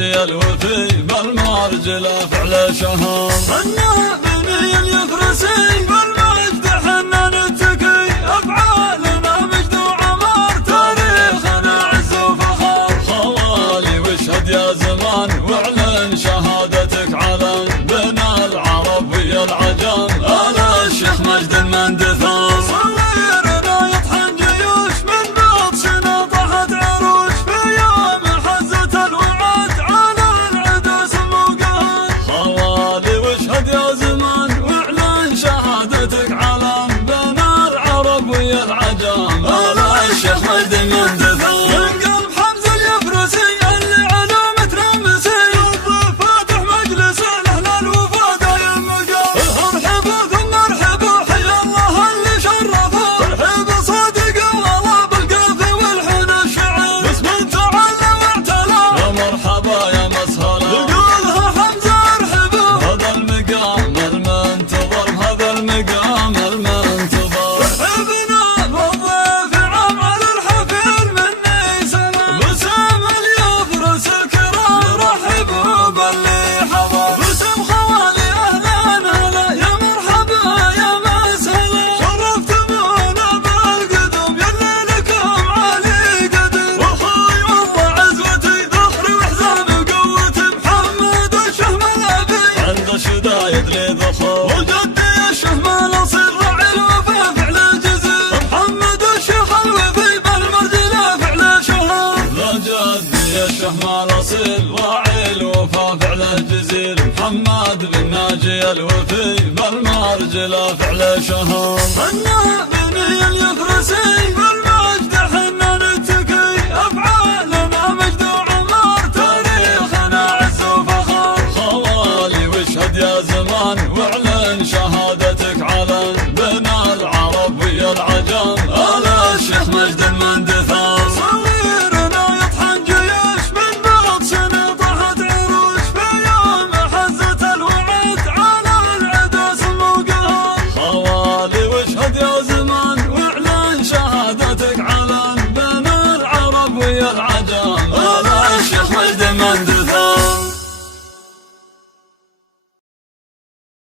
بالناجي الوفي بالمرجله فعل شهر. حنا بني اليفرسي بالمجد حنا نتكي افعالنا مجد وعمر تاريخنا عز وفخر. خوالي واشهد يا زمان واعلن شهادتك علم بين العرب ويا العجم انا الشيخ مجد المندثر. شدايد لذخر وجدي الشيخ مناصر راعي الوفا فعل الجزير. محمد الشيخ الوفي بالمرجله فعل شهر. لا جدي الشيخ مناصر راعي الوفا فعل الجزير. محمد بالناجي الوفي بالمرجله فعل شهر.